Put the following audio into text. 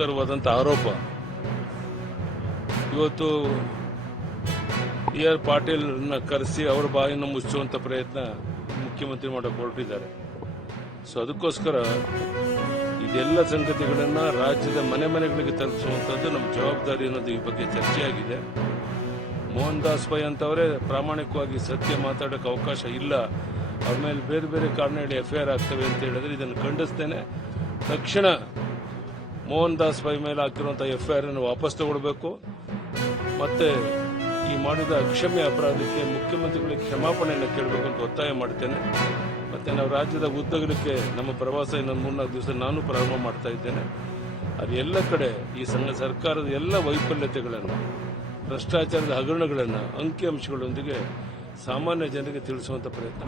ಗುರುತರವಾದಂಥ ಆರೋಪ. ಇವತ್ತು ಆರ್ ಪಾಟೀಲ್ನ ಕರೆಸಿ ಅವರ ಬಾಯನ್ನು ಮುಚ್ಚುವಂಥ ಪ್ರಯತ್ನ ಮುಖ್ಯಮಂತ್ರಿ ಮಾಡಕ್ಕೆ ಹೊರಟಿದ್ದಾರೆ. ಸೊ ಅದಕ್ಕೋಸ್ಕರ ಇದೆಲ್ಲ ಸಂಗತಿಗಳನ್ನು ರಾಜ್ಯದ ಮನೆ ಮನೆಗಳಿಗೆ ತಲುಪಿಸುವಂಥದ್ದು ನಮ್ಮ ಜವಾಬ್ದಾರಿ ಅನ್ನೋದು ಈ ಬಗ್ಗೆ ಚರ್ಚೆಯಾಗಿದೆ. ಮೋಹನ್ ದಾಸ್ ಪೈ ಅಂತವರೇ ಪ್ರಾಮಾಣಿಕವಾಗಿ ಸತ್ಯ ಮಾತಾಡೋಕ್ಕೆ ಅವಕಾಶ ಇಲ್ಲ, ಅವ್ರ ಮೇಲೆ ಬೇರೆ ಬೇರೆ ಕಾರಣ ಹೇಳಿ FIR ಆಗ್ತವೆ ಅಂತ ಹೇಳಿದ್ರೆ ಇದನ್ನು ಖಂಡಿಸ್ತೇನೆ. ತಕ್ಷಣ ಮೋಹನ್ ದಾಸ್ ಪೈ ಮೇಲೆ ಹಾಕಿರುವಂಥ FIR ಅನ್ನು ವಾಪಸ್ ತಗೊಳ್ಬೇಕು. ಮತ್ತೆ ಈ ಮಾಡಿದ ಅಕ್ಷಮ್ಯ ಅಪರಾಧಕ್ಕೆ ಮುಖ್ಯಮಂತ್ರಿಗಳಿಗೆ ಕ್ಷಮಾಪಣೆಯನ್ನು ಕೇಳಬೇಕು ಅಂತ ಒತ್ತಾಯ ಮಾಡ್ತೇನೆ. ಮತ್ತೆ ನಾವು ರಾಜ್ಯದ ಉದ್ದಗಲಕ್ಕೆ ನಮ್ಮ ಪ್ರವಾಸ ಇನ್ನೊಂದು 3-4 ದಿವಸ ನಾನು ಪ್ರಾರಂಭ ಮಾಡ್ತಾ ಇದ್ದೇನೆ. ಅದು ಎಲ್ಲ ಕಡೆ ಈ ಸರ್ಕಾರದ ಎಲ್ಲ ವೈಫಲ್ಯತೆಗಳನ್ನು, ಭ್ರಷ್ಟಾಚಾರದ ಹಗರಣಗಳನ್ನು ಅಂಕಿಅಂಶಗಳೊಂದಿಗೆ ಸಾಮಾನ್ಯ ಜನರಿಗೆ ತಿಳಿಸುವಂತ ಪ್ರಯತ್ನ.